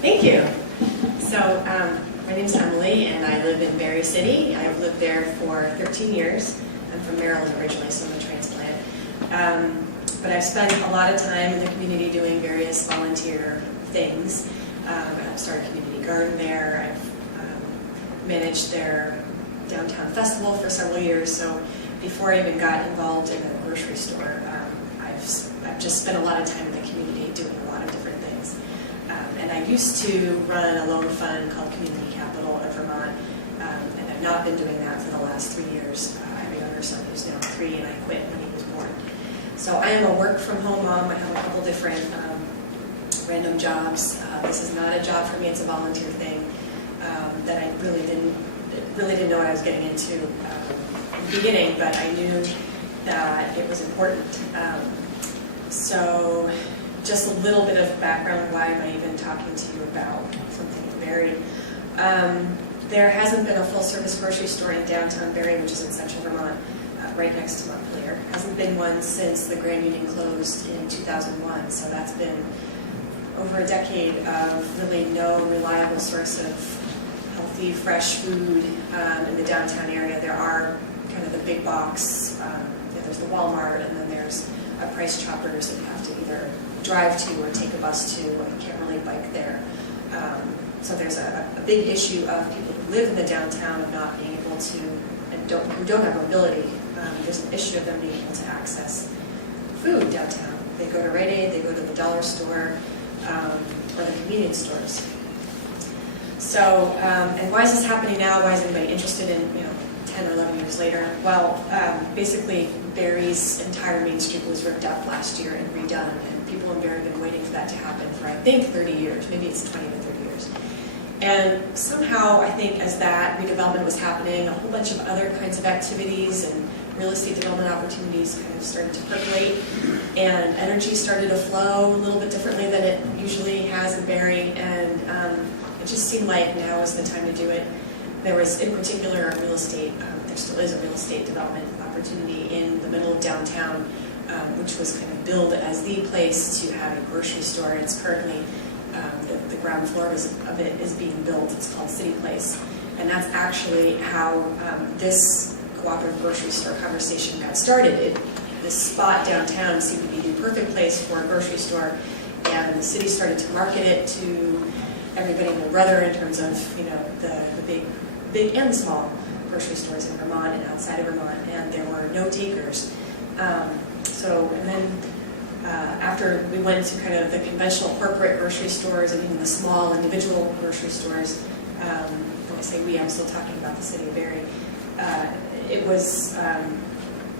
Thank you. So my name is Emily, and I live in Barre City. I've lived there for 13 years. I'm from Maryland originally, so I'm a transplant. But I've spent a lot of time in the community doing various volunteer things. I've started a community garden there. I've managed their downtown festival for several years. So before I even got involved in a grocery store, I've just spent a lot of time in the community doing a lot of different things. And I used to run a loan fund called Community Capital of Vermont, and I've not been doing that for the last 3 years. I have a younger son who's now 3, and I quit when he was born. So I am a work-from-home mom. I have a couple different random jobs. This is not a job for me. It's a volunteer thing that I really didn't know what I was getting into in the beginning, but I knew that it was important. So just a little bit of background, why am I even talking to you about something in Barre? There hasn't been a full-service grocery store in downtown Barre, which is in central Vermont, right next to Montpelier. Hasn't been one since the Grand Union closed in 2001, so that's been over a decade of really no reliable source of healthy, fresh food in the downtown area. There are kind of the big box, there's the Walmart, and then there's a Price Choppers that you have to either drive to or take a bus to. You can't really bike there. So there's a big issue of people who live in the downtown of not being able to, and who don't have mobility. There's an issue of them being able to access food downtown. They go to Rite Aid, they go to the dollar store, or the convenience stores. So, and why is this happening now? Why is anybody interested in, 10 or 11 years later? Well, basically, Barre's entire Main Street was ripped up last year and redone, and people in Barre have been waiting for that to happen for, I think, 30 years. Maybe it's 20 to 30 years. And somehow, I think, as that redevelopment was happening, a whole bunch of other kinds of activities and real estate development opportunities kind of started to percolate, and energy started to flow a little bit differently than it usually has in Barre, and it just seemed like now was the time to do it. There was, in particular, a real estate, there still is a real estate development opportunity in the middle of downtown, which was kind of billed as the place to have a grocery store. It's currently, the ground floor of it is being built. It's called City Place. And that's actually how this cooperative grocery store conversation got started. This spot downtown seemed to be the perfect place for a grocery store, and the city started to market it to everybody and their brother in terms of, the big and small grocery stores in Vermont and outside of Vermont, and there were no takers. And then after we went to kind of the conventional corporate grocery stores and even the small individual grocery stores, when I say we, I'm still talking about the city of Barre, it was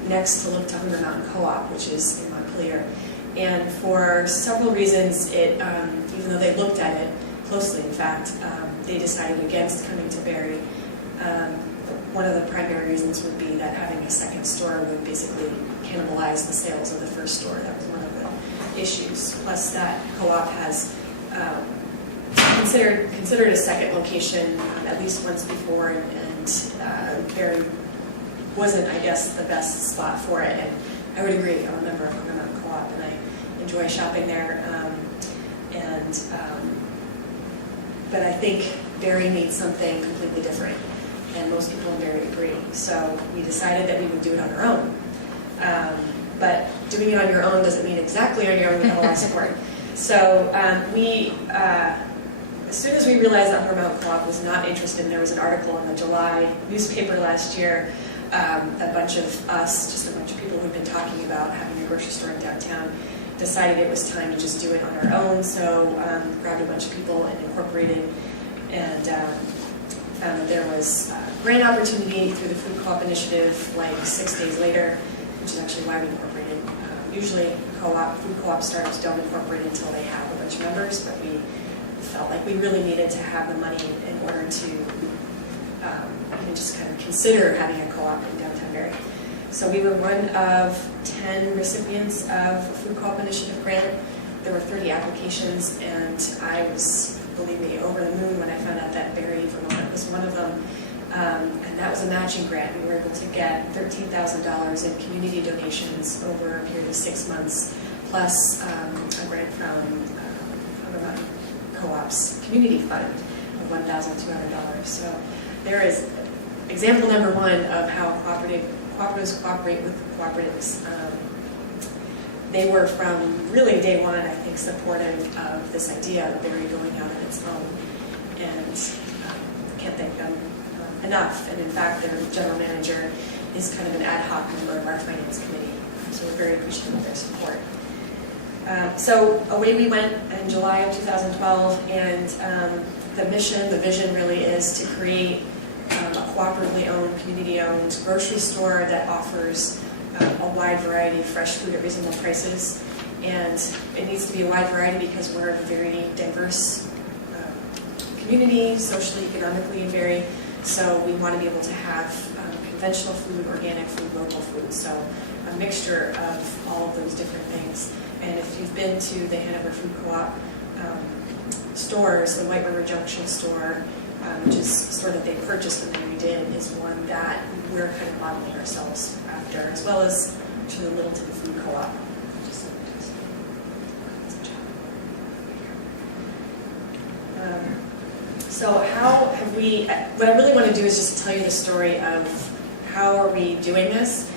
next to look to Hunger Mountain Co-op, which is in Montpelier. And for several reasons, even though they looked at it closely, in fact, they decided against coming to Barre. One of the primary reasons would be that having a second store would basically cannibalize the sales of the first store. That was one of the issues. Plus, that co-op has considered a second location at least once before, and Barre wasn't, I guess, the best spot for it. And I would agree. I'm a member of Hunger Mountain Co-op, and I enjoy shopping there. But I think Barre needs something completely different, and most people in Barre agree. So we decided that we would do it on our own. But doing it on your own doesn't mean exactly on your own without a lot of support. So as soon as we realized that Hunger Mountain Co-op was not interested, and there was an article in the July newspaper last year, a bunch of us, just a bunch of people who've been talking about having a grocery store in downtown, decided it was time to just do it on our own. So grabbed a bunch of people and incorporated, and found that there was a grant opportunity through the Food Co-op Initiative like 6 days later, which is actually why we incorporated. Usually food co-op startups don't incorporate until they have a bunch of members, but we felt like we really needed to have the money in order to even just kind of consider having a co-op in downtown Barre. So we were one of 10 recipients of a Food Co-op Initiative grant. There were 30 applications, and I was, believe me, over the moon when I found out that Barre, Vermont was one of them. And that was a matching grant. We were able to get $13,000 in community donations over a period of 6 months, plus a grant from Co-op's community fund of $1,200. So there is example number one of how cooperatives cooperate with cooperatives. They were from really day one, I think, supportive of this idea of Barre going out on its own, and can't thank them enough. And in fact, their general manager is kind of an ad hoc member of our finance committee, so we're very appreciative of their support. So away we went in July of 2012, and the mission, the vision really is to create a cooperatively owned, community-owned grocery store that offers a wide variety of fresh food at reasonable prices. And it needs to be a wide variety because we're a very diverse community, socially, economically in Barre. So we want to be able to have conventional food, organic food, local food. So a mixture of all of those different things. And if you've been to the Hanover Food Co-op stores, the White River Junction store, which is a store that they purchased and then redid, is one that we're kind of modeling ourselves after, as well as to the Littleton Food Co-op. So how have we, what I really want to do is just tell you the story of how are we doing this.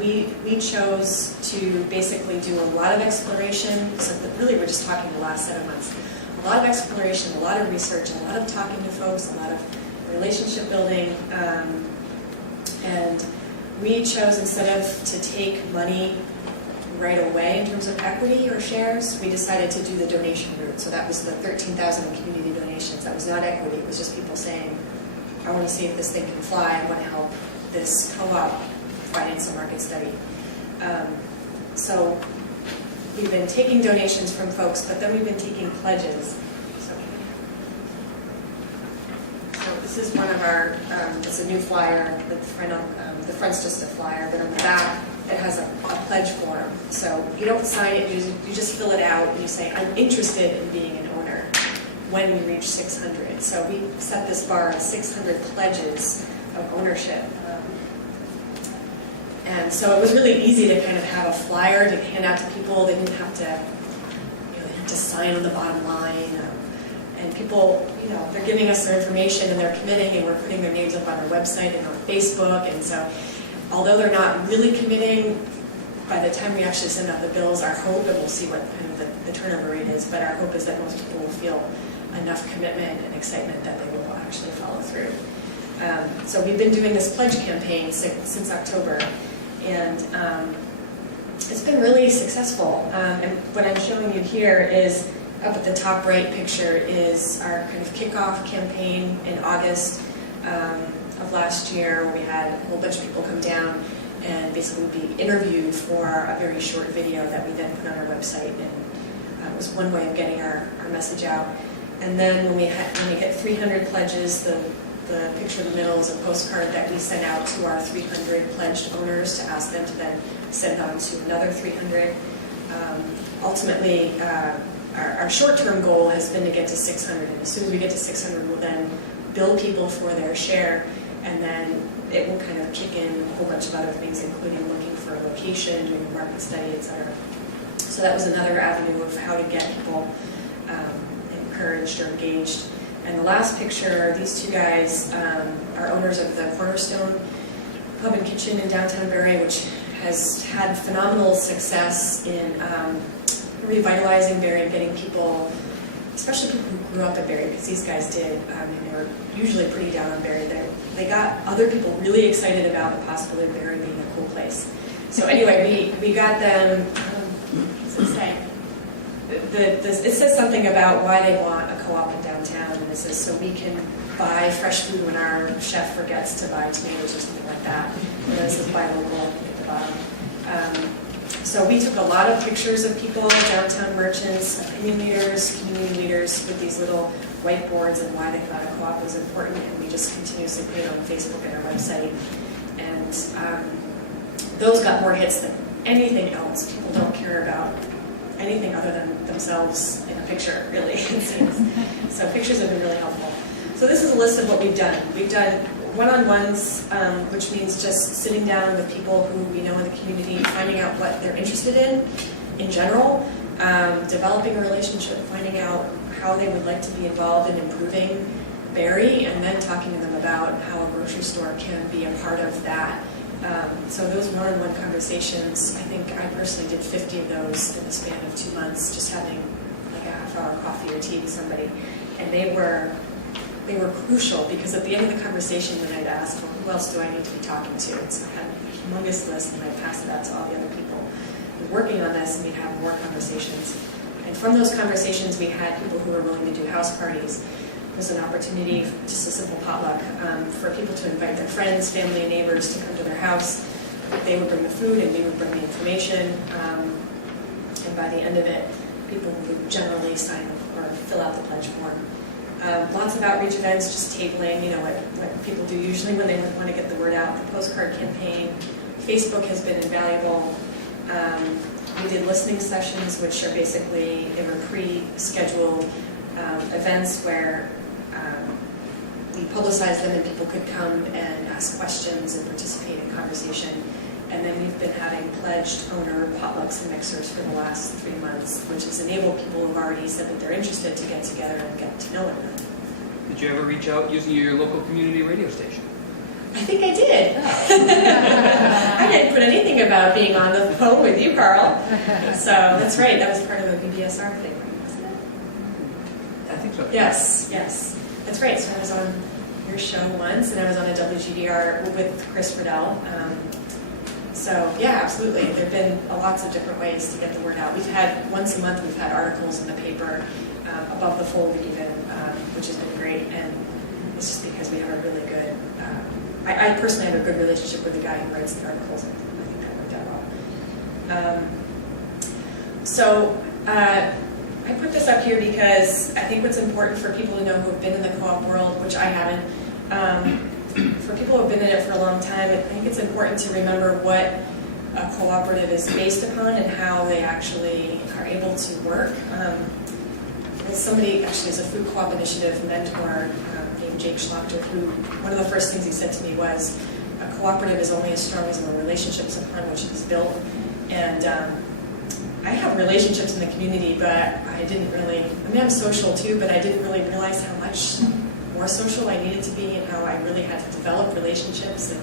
We chose to basically do a lot of exploration, so that really we're just talking the last 7 months. A lot of exploration, a lot of research, a lot of talking to folks, a lot of relationship building, and we chose, instead of to take money right away in terms of equity or shares, we decided to do the donation route. So that was the 13,000 in community donations. That was not equity, it was just people saying, I want to see if this thing can fly, I want to help this co-op finance a market study. So we've been taking donations from folks, but then we've been taking pledges. So this is one of our, it's a new flyer. The front's just a flyer, but on the back it has a pledge form. So you don't sign it, you just fill it out and you say, I'm interested in being an owner when we reach 600. So we set this bar at 600 pledges of ownership. And so it was really easy to kind of have a flyer to hand out to people. They didn't have to, they had to sign on the bottom line. And people, they're giving us their information and they're committing, and we're putting their names up on our website and on Facebook. And so, although they're not really committing, by the time we actually send out the bills, our hope, and we'll see what kind of the turnover rate is, but our hope is that most people will feel enough commitment and excitement that they will actually follow through. So we've been doing this pledge campaign since October, and it's been really successful. And what I'm showing you here is, up at the top right picture is our kind of kickoff campaign in August of last year, where we had a whole bunch of people come down and basically be interviewed for a very short video that we then put on our website, and it was one way of getting our message out. And then when we hit 300 pledges, the picture in the middle is a postcard that we sent out to our 300 pledged owners to ask them to then send on to another 300. Ultimately, our short-term goal has been to get to 600, and as soon as we get to 600, we'll then bill people for their share, and then it will kind of kick in a whole bunch of other things, including looking for a location, doing a market study, etc. So that was another avenue of how to get people encouraged or engaged. And the last picture, these two guys are owners of the Cornerstone Pub and Kitchen in downtown Barre, which has had phenomenal success in revitalizing Barre, getting people, especially people who grew up in Barre, because these guys did, and they were usually pretty down on Barre. They got other people really excited about the possibility of Barre being a cool place. So anyway, we got them, what does it say? It says something about why they want a co-op in downtown, and it says so we can buy fresh food when our chef forgets to buy tomatoes or something like that. And then it says buy local at the bottom. So we took a lot of pictures of people, downtown merchants, opinion leaders, community leaders, with these little whiteboards and why they thought a co-op was important, and we just continuously put it on Facebook and our website. And those got more hits than anything else. People don't care about anything other than themselves in a picture, really, it seems. So pictures have been really helpful. So this is a list of what we've done. We've done one-on-ones, which means just sitting down with people who we know in the community, finding out what they're interested in general, developing a relationship, finding out how they would like to be involved in improving Barre, and then talking to them about how a grocery store can be a part of that. So those one-on-one conversations, I think I personally did 50 of those in the span of 2 months, just having like a half-hour coffee or tea with somebody. And they were crucial, because at the end of the conversation, then I'd ask, well, who else do I need to be talking to? And so I had a humongous list, and I'd pass it out to all the other people who were working on this, and we'd have more conversations. And from those conversations, we had people who were willing to do house parties. It was an opportunity, just a simple potluck, for people to invite their friends, family, and neighbors to come to their house. They would bring the food, and we would bring the information. And by the end of it, people would generally sign or fill out the pledge form. Lots of outreach events, just tabling, what people do usually when they want to get the word out. The postcard campaign. Facebook has been invaluable. We did listening sessions, which are basically, they were pre-scheduled events where we publicized them and people could come and ask questions and participate in conversation. And then we've been having pledged owner potlucks and mixers for the last 3 months, which has enabled people who've already said that they're interested to get together and get to know one another. Did you ever reach out using your local community radio station? I think I did. I didn't put anything about being on the phone with you, Carl. So that's right, that was part of a BBSR thing, wasn't it? I think so. Yes. That's right, so I was on your show once, and I was on a WGDR with Chris Riddell. So yeah, absolutely. There have been lots of different ways to get the word out. We've had, once a month, we've had articles in the paper, above the fold even, which has been great, and it's just because we have a really good, I personally have a good relationship with the guy who writes the articles, and I think that worked out well. I put this up here because I think what's important for people to know who have been in the co-op world, which I haven't, for people who have been in it for a long time, I think it's important to remember what a cooperative is based upon and how they actually are able to work. Somebody actually is a food co-op initiative mentor named Jake Schlachter, who one of the first things he said to me was, a cooperative is only as strong as the relationships upon which it is built. And I have relationships in the community, but I didn't really, I'm social too, but I didn't really realize how much more social I needed to be and how I really had to develop relationships. And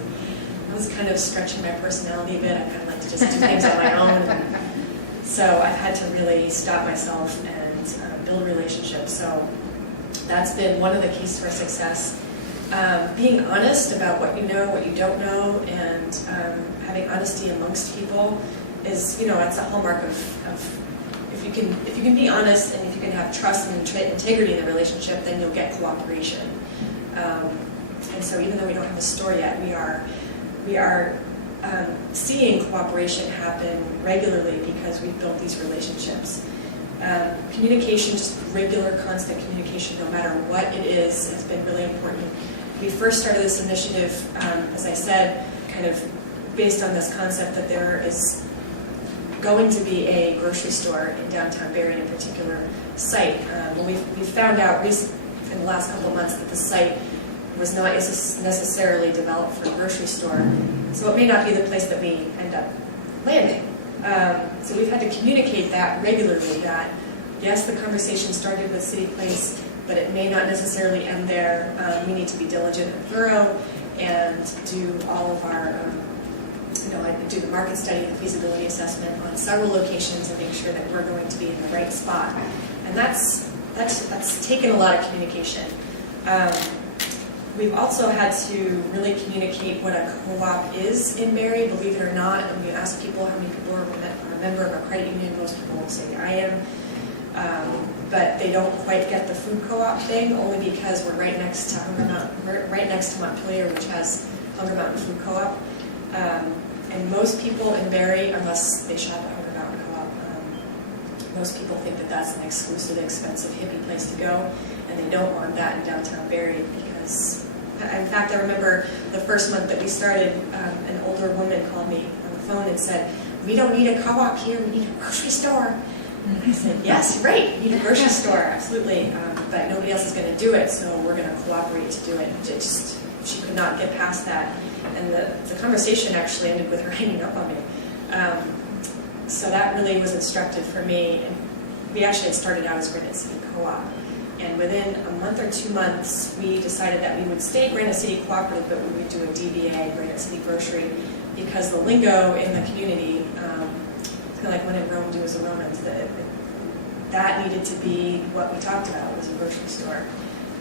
I was kind of stretching my personality a bit. I kind of like to just do things on my own. And so I've had to really stop myself and build relationships. So that's been one of the keys to our success. Being honest about what you know, what you don't know, and having honesty amongst people is, that's a hallmark of if you can be honest and if you can have trust and integrity in the relationship, then you'll get cooperation. And so even though we don't have a store yet, we are seeing cooperation happen regularly because we've built these relationships. Communication, just regular, constant communication, no matter what it is, has been really important. We first started this initiative, as I said, kind of based on this concept that there is going to be a grocery store in downtown Barre, in a particular site. We found out in the last couple of months that the site was not necessarily developed for a grocery store, so it may not be the place that we end up landing. So we've had to communicate that regularly, that yes, the conversation started with City Place, but it may not necessarily end there. We need to be diligent and thorough and do all of our do the market study and feasibility assessment on several locations and make sure that we're going to be in the right spot. And that's taken a lot of communication. We've also had to really communicate what a co-op is in Barre, believe it or not. And we ask people how many people are a member of a credit union. Most people will say I am. But they don't quite get the food co-op thing, only because we're right next to Montpelier, which has Hunger Mountain Food Co-op. And most people in Barre, unless they shop at Hunger Mountain Co-op, most people think that that's an exclusive, expensive, hippie place to go, and they don't want that in downtown Barre because, in fact, I remember the first month that we started, an older woman called me on the phone and said, "We don't need a co-op here, we need a grocery store." And I said, "Yes, right, we need a grocery store, absolutely, but nobody else is going to do it, so we're going to cooperate to do it." She could not get past that. And the conversation actually ended with her hanging up on me. So that really was instructive for me. And we actually had started out as Granite City Co-op. And within a month or 2 months, we decided that we would stay Granite City Cooperative, but we would do a DBA, Granite City Grocery, because the lingo in the community, kind of like when in Rome, do as a Romans, that needed to be what we talked about, was a grocery store.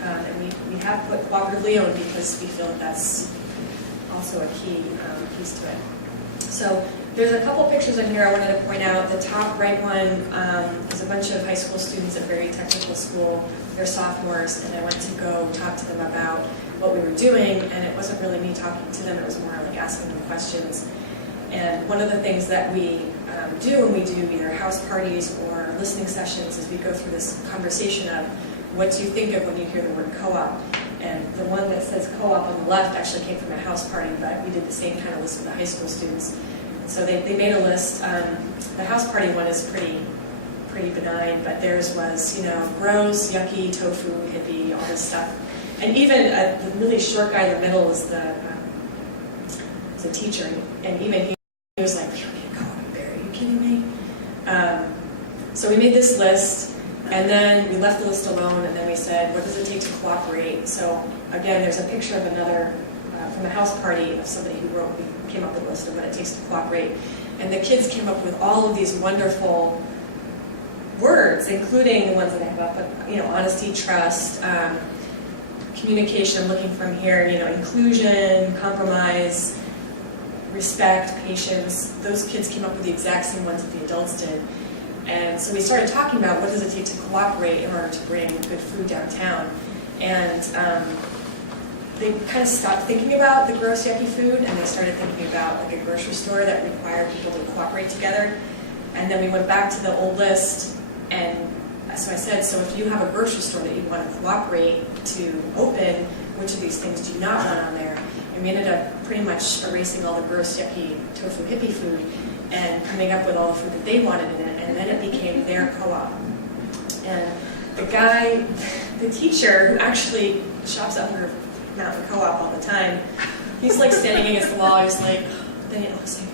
And we have put cooperatively owned because we feel that that's also a key piece to it. So there's a couple pictures in here I wanted to point out. The top right one is a bunch of high school students at Barre Technical School. They're sophomores, and I went to go talk to them about what we were doing, and it wasn't really me talking to them, it was more like asking them questions. And one of the things that we do when we do either house parties or listening sessions is we go through this conversation of what do you think of when you hear the word co-op. And the one that says co-op on the left actually came from a house party, but we did the same kind of list with the high school students. So they made a list. The house party one is pretty benign, but theirs was, gross, yucky, tofu, hippie, all this stuff. And even the really short guy in the middle is the teacher, and even he was like, "We don't need a co-op, Barre, are you kidding me?" So we made this list, and then we left the list alone, and then we said, what does it take to cooperate? So again, there's a picture of another, from a house party, of somebody who came up with a list of what it takes to cooperate. And the kids came up with all of these wonderful words, including the ones that I have up, honesty, trust, communication, I'm looking from here, inclusion, compromise, respect, patience. Those kids came up with the exact same ones that the adults did. And so we started talking about what does it take to cooperate in order to bring good food downtown. And they kind of stopped thinking about the gross, yucky food, and they started thinking about like a grocery store that required people to cooperate together. And then we went back to the old list, and so I said, so if you have a grocery store that you want to cooperate to open, which of these things do you not want on there? And we ended up pretty much erasing all the gross, yucky, tofu, hippie food and coming up with all the food that they wanted in it, and then it became their co-op. And the guy, the teacher, who actually shops under Mountain Co-op all the time, he's like standing against the wall, he's like, then he looks like,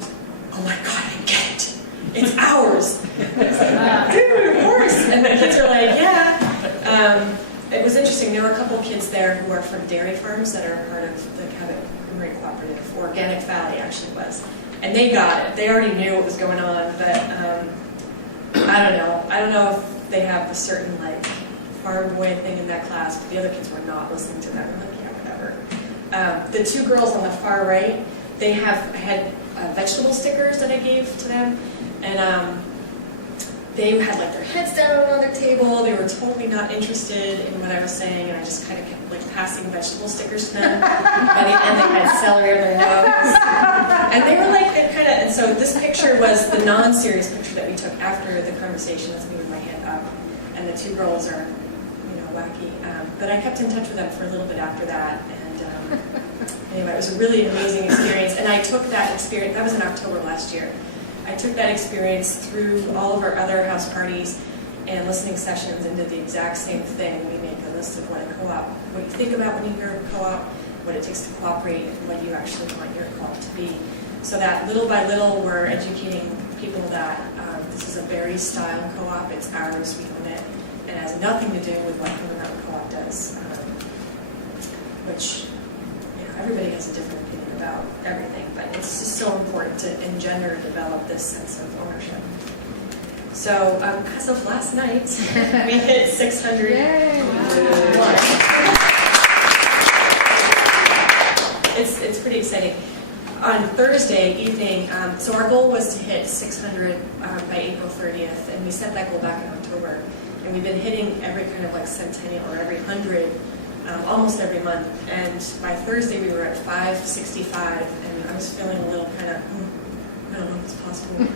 oh my God, I get it. It's ours. It's like, dude, of course. And the kids are like, yeah. It was interesting. There were a couple kids there who are from dairy farms that are part of the Cabot Cooperative, or Organic Valley actually was. And they got it. They already knew what was going on, but I don't know. I don't know if they have a certain like farm boy thing in that class, but the other kids were not listening to them. I'm like, yeah, whatever. The two girls on the far right, I had vegetable stickers that I gave to them, and they had like their heads down on their table. They were totally not interested in what I was saying, and I just kind of kept like passing vegetable stickers to them. By the end, they had celery on their nose, and they were like, and so this picture was the non-serious picture that we took after the conversation. That's me with my hand up, and the two girls are, wacky. But I kept in touch with them for a little bit after that, and anyway, it was a really amazing experience. And I took that experience. That was in October last year. I took that experience through all of our other house parties and listening sessions and did the exact same thing. We make a list of what a co-op, what you think about when you hear a co-op, what it takes to cooperate, and what you actually want your co-op to be. So that little by little, we're educating people that this is a Barre style co-op. It's ours. We own it. It has nothing to do with what the Mountain Co-op does, which everybody has a different opinion about everything, but it's just so important to engender, develop this sense of ownership. So as of last night, we hit 600. Yay! It's pretty exciting. On Thursday evening, so our goal was to hit 600 by April 30th, and we set that goal back in October. And we've been hitting every kind of like centennial or every 100 almost every month. And by Thursday we were at 565, and I was feeling a little kind of, I don't know if it's possible.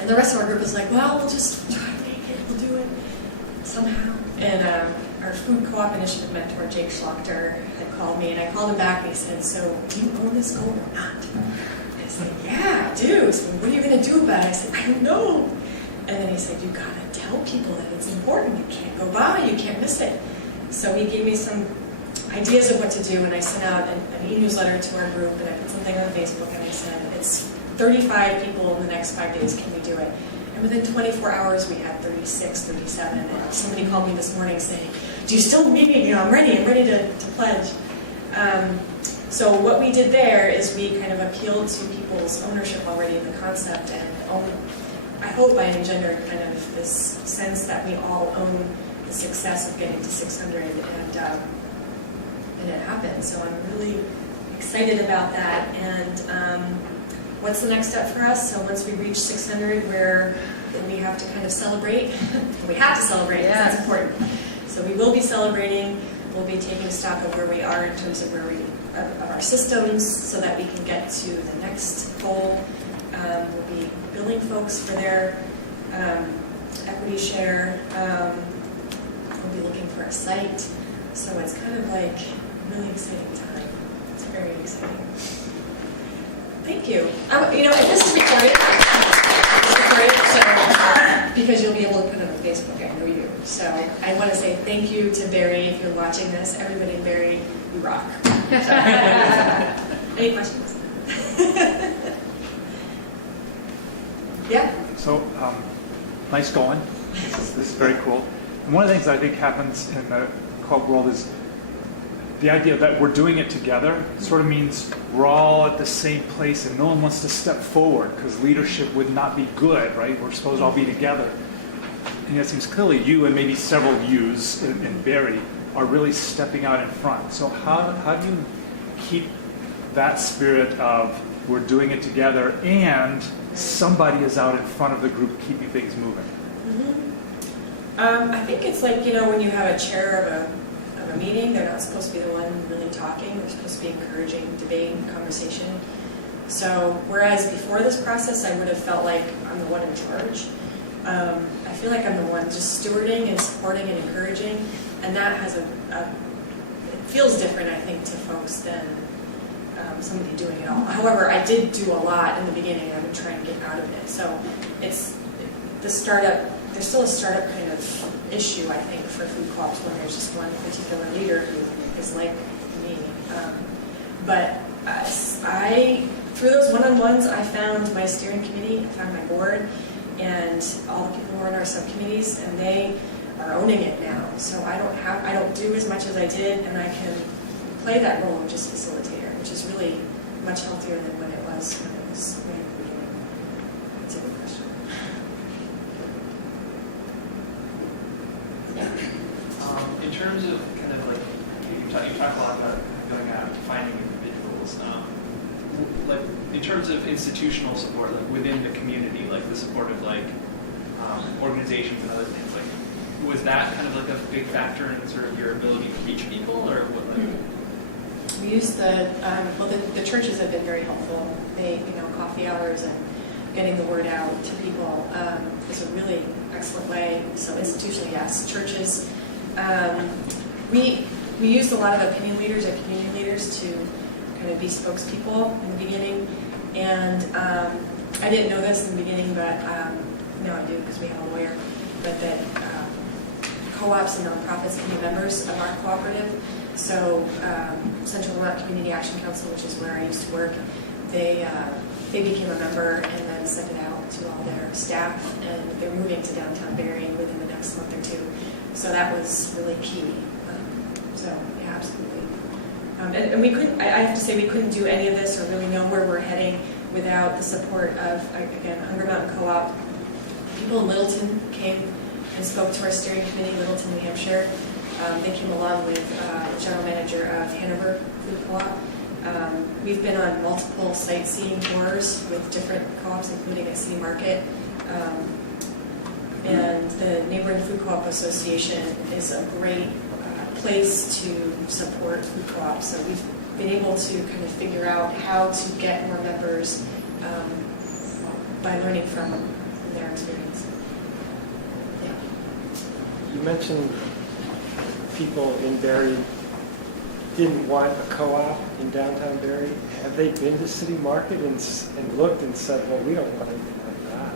And the rest of our group was like, well, we'll just try to make it, we'll do it somehow. And our food co-op initiative mentor, Jake Schlachter, had called me, and I called him back, and he said, so do you own this goal or not? I said, yeah, I do. So what are you going to do about it? I said, I don't know. And then he said, you got to tell people that it's important. You can't go by, you can't miss it. So he gave me some ideas of what to do, and I sent out an e-newsletter to our group, and I put something on Facebook, and I said, it's 35 people in the next 5 days, can we do it? And within 24 hours, we had 36, 37, and somebody called me this morning saying, "Do you still need me? I'm ready to pledge." So what we did there is we kind of appealed to people's ownership already in the concept, and I hope I engendered kind of this sense that we all own the success of getting to 600, and it happened. So I'm really excited about that. And what's the next step for us? So once we reach 600, then we have to kind of celebrate. We have to celebrate, because that's important. So we will be celebrating. We'll be taking stock of where we are in terms of of our systems, so that we can get to the next goal. We'll be billing folks for their equity share. We'll be looking for a site. So it's kind of like a really exciting time. It's very exciting. Thank you. This is recorded. Because you'll be able to put it on Facebook, I know you. So I want to say thank you to Barre if you're watching this. Everybody in Barre, you rock. Any questions? Yeah? So, nice going. This is very cool. And one of the things I think happens in the co-op world is the idea that we're doing it together sort of means we're all at the same place and no one wants to step forward because leadership would not be good, right? We're supposed to all be together. And it seems clearly you and maybe several yous in Barre are really stepping out in front. So how do you keep that spirit of we're doing it together and somebody is out in front of the group keeping things moving? I think it's like, when you have a chair of a meeting, they're not supposed to be the one really talking. They're supposed to be encouraging debate and conversation. So whereas before this process, I would have felt like I'm the one in charge, I feel like I'm the one just stewarding and supporting and encouraging, and that has it feels different, I think, to folks than somebody doing it all. However, I did do a lot in the beginning. I would try and get out of it. So it's the startup. There's still a startup kind of issue, I think, for food co-ops when there's just one particular leader who is like me. But through those one-on-ones, I found my steering committee, I found my board, and all the people who are in our subcommittees, and they are owning it now. So I don't do as much as I did, and I can play that role of just facilitator, which is really much healthier than when it was way at the beginning. That's a good question. In terms of kind of like, you talk a lot about going out and finding individuals. Like in terms of institutional support, like within the community, like the support of like organizations and other things, like was that kind of like a big factor in sort of your ability to reach people, or what? Like? We use the churches have been very helpful. They, coffee hours and getting the word out to people is a really excellent way. So institutionally, yes, churches. We used a lot of opinion leaders and community leaders to kind of be spokespeople in the beginning, and I didn't know this in the beginning, but now I do because we have a lawyer. But that co-ops and nonprofits can be members of our cooperative. So Central Vermont Community Action Council, which is where I used to work, they became a member and then sent it out to all their staff, and they're moving to downtown Barre within the next month or two. So that was really key. So yeah, absolutely. And we couldn't. I have to say, we couldn't do any of this or really know where we're heading without the support of, again, Hunger Mountain Co-op. People in Littleton came and spoke to our steering committee, Littleton, New Hampshire. They came along with the general manager of Hanover Food Co-op. We've been on multiple sightseeing tours with different co-ops, including at City Market. And the Neighborhood Food Co-op Association is a great place to support food co-ops. So we've been able to kind of figure out how to get more members by learning from their experience. Yeah. You mentioned people in Barre didn't want a co-op in downtown Barre. Have they been to City Market and looked and said, well, we don't want anything like that?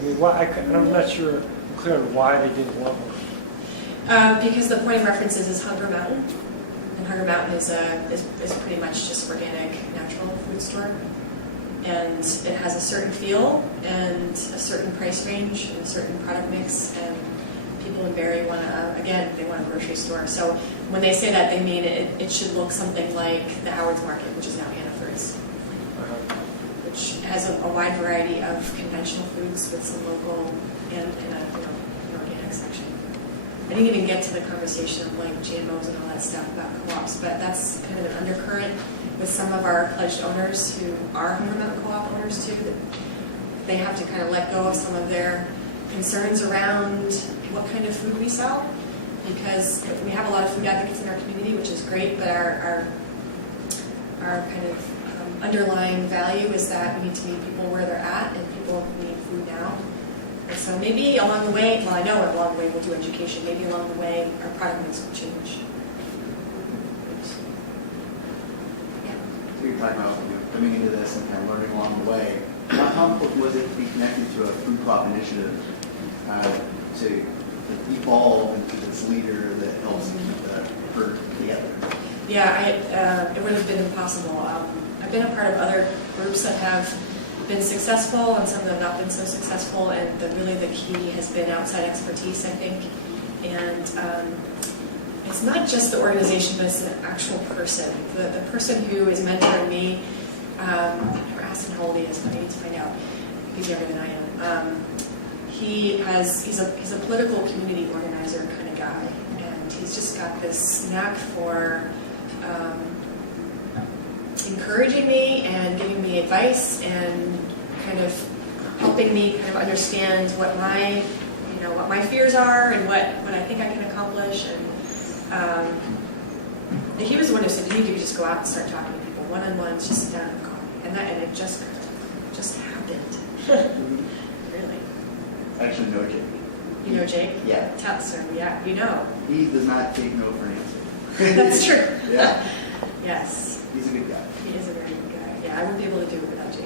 I mean, I'm not sure clear on why they didn't want one. Because the point of reference is Hunger Mountain, and Hunger Mountain is pretty much just organic, natural food store. and it has a certain feel and a certain price range and a certain product mix, and people in Barre want to, again, they want a grocery store. So when they say that, they mean it should look something like the Howard's Market, which is now Hannaford's, which has a wide variety of conventional foods with some local and an organic section. I didn't even get to the conversation of like GMOs and all that stuff about co-ops, but that's kind of an undercurrent with some of our pledged owners who are Hoover Mountain Co-op owners too, that they have to kind of let go of some of their concerns around what kind of food we sell, because we have a lot of food advocates in our community, which is great, but our kind of underlying value is that we need to meet people where they're at, and people need food now. And so maybe along the way, well, I know along the way we'll do education, maybe along the way our product mix will change. So you're talking about coming into this and kind of learning along the way. How important was it to be connected to a food co-op initiative to evolve into this leader that helps keep the herd together? Yeah, it would have been impossible. I've been a part of other groups that have been successful and some that have not been so successful, and really the key has been outside expertise, I think. And it's not just the organization, but it's an actual person. The person who is mentoring me, I never asked him how old he is, but I need to find out. He's younger than I am. He's a political community organizer kind of guy, and he's just got this knack for encouraging me and giving me advice and kind of helping me kind of understand what my fears are and what I think I can accomplish. And he was the one who said, you need to just go out and start talking to people one-on-ones, just sit down and have coffee. And it just happened. Really. I actually know Jake. You know Jake? Yeah. Tetzer, yeah, you know. He does not take no for an answer. That's true. Yeah. Yes. He's a good guy. He is a very good guy. Yeah, I wouldn't be able to do it without Jake.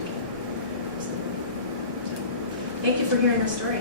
So, thank you for hearing our story.